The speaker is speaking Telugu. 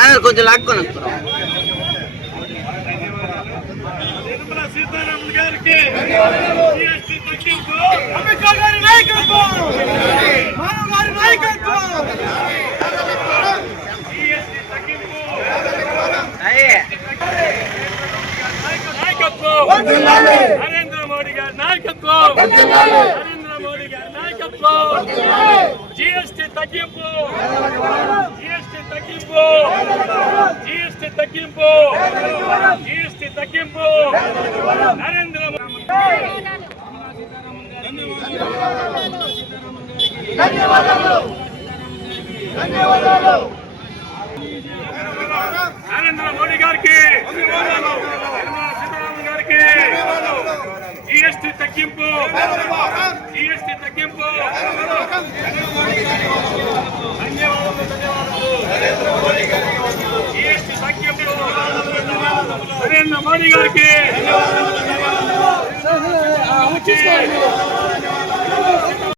బ్యానర్ కొంచెం లాక్కొని వస్తున్నాం. నిర్మలా సీతారామన్ గారికి జీఎస్టీ తగ్గింపు, అమిత్ షా గారి నాయకత్వం, మానవ గారి నాయకత్వం, జీఎస్టీ తగ్గింపు నాయకత్వం, నరేంద్ర మోడీ గారి నాయకత్వం, నరేంద్ర మోడీ గారి నాయకత్వం, జీఎస్టీ తగ్గింపు, జీఎస్టీ తగ్గింపు, జీఎస్టీ తగ్గింపు, జీఎస్టీ తగ్గింపు, నరేంద్ర మోడీ. నరేంద్ర మోడీ గారికి, నిర్మలా సీతారామన్ గారికి జీఎస్టీ తగ్గింపు, జీఎస్టీ తగ్గింపు, జీఎస్టీ తగ్గింపు, నరేంద్ర మోడీ గారికి